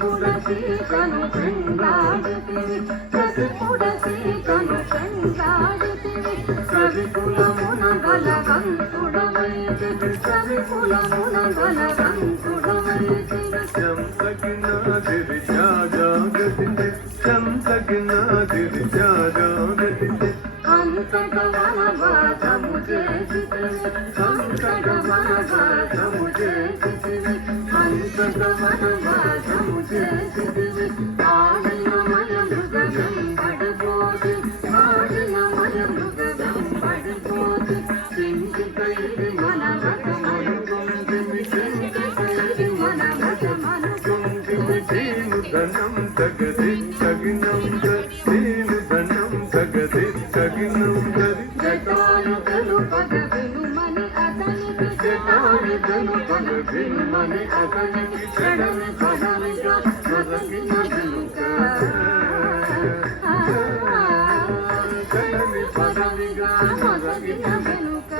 పుడసి కను పెండాడితివి కసి పుడసి కను పెండాడితివి కవి కులమున బలవంతుడవైతివి కవి కులమున బలవంతుడవైతివి చంతగినాదిరి జాగతితే చంతగినాదిరి జాగతితే అంతట వనవాసము చేసితివి అంతట వనవాసము చేసితివి అంతట వనవాసము చేసితివి ఆడినమయ మృగం పడిపోతి ఆడినమయ మృగం పడిపోతి చింతికైది మనవటమనుకుంటివి చింతికైది మనవటమనుకుంటివి ధనం తగది తగినం తేను ధనం తగది తగినం తరి జటాలు తెలుపగ వినుమని అతనికి జటాలు తెలుపగ వినుమని అతనికి చెడని పదవిగా మొదగిన వెనుక చెడని పదవిగా మొదగిన వెనుక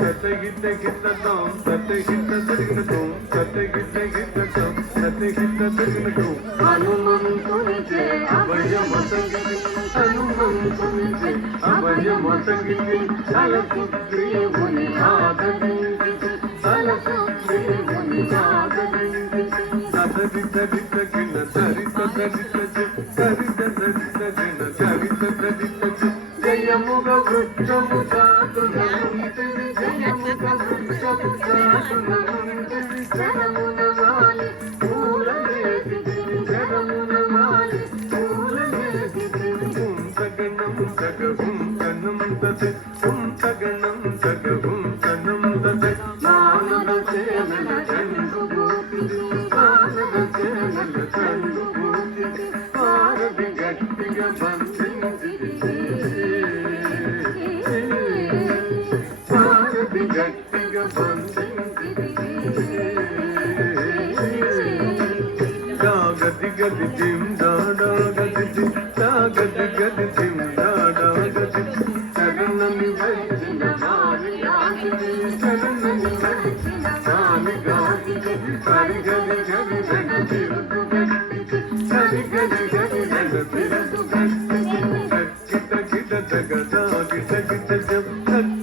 తతగిత గితతం తతగిత తరిగినతం తతగిత గితతం తతగిత తరిగినతం హనుమంతునిచే అభయమొసగితి హనుమంతునిచే అభయమొసగితి తలసుగ్రీవుని ఆదరించితి తలసుగ్రీవుని ఆదరించితి తరిత తరిత గిన తరిత తరిత తరిత తరిత గిన తరిత తరిత జయముగ వృక్షము చాటునంటివి జయముగ వృక్షము చాటునంటివి జనమున వాలి పూలలేసితివి జనమున వాలి పూలలేసితివి తగణం తగహుం తనం తతే తగణం తగహుం తనం తతే మానవ సేనల చండు భూతివి మానవ సేనల చండు భూతివి భారతి గట్టిగా బంధించితివి భారతి గట్టిగా బంధించితివి గది గది జిం దాడా గది జిం గది గది జిం దాడా గది శరణని వచ్చిన వారి గాజివి శరణని వచ్చిన వారి గాజివి సరి గది గది గద తిరుగు గట్టిది సరి గది గది గద తిరుగు గట్టిది గిట గిట జగదా గిట గిట జం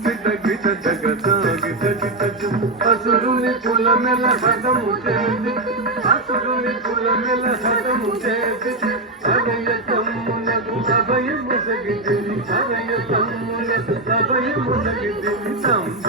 గిట గిట జగదా గిట గిట జం అసురుని కులమెల హతము చేసి అసురుని కులమెల హతము చేసి అభయ తమ్మునకు అభయము సగిది అభయ తమ్మునకు అభయము సగిది సంబ